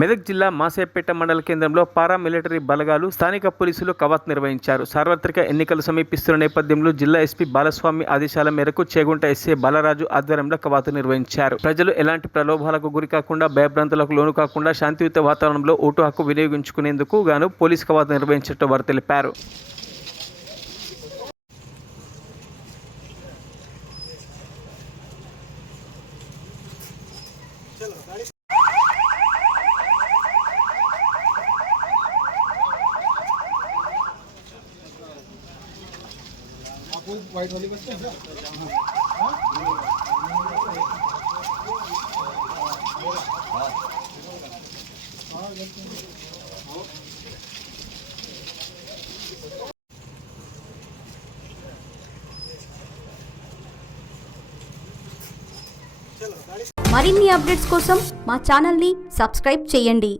మెదక్ జిల్లా మాసేపేట మండల కేంద్రంలో పారామిలిటరీ బలగాలు స్థానిక పోలీసులు కవాతు నిర్వహించారు. సార్వత్రిక ఎన్నికలు సమీపిస్తున్న నేపథ్యంలో జిల్లా ఎస్పీ బాలస్వామి ఆదేశాల మేరకు చేగుంట ఎస్ఏ బాలరాజు ఆధ్వర్యంలో కవాతు నిర్వహించారు. ప్రజలు ఎలాంటి ప్రలోభాలకు గురి కాకుండా భయభ్రాంతులకు లోను కాకుండా శాంతియుత వాతావరణంలో ఓటు హక్కు వినియోగించుకునేందుకు గాను పోలీసు కవాతు నిర్వహించినట్టు వారు తెలిపారు. वाइट वाली बच्चे हैं మరిన్ని అప్డేట్స్ కోసం మా ఛానల్ ని సబ్స్క్రైబ్ చేయండి.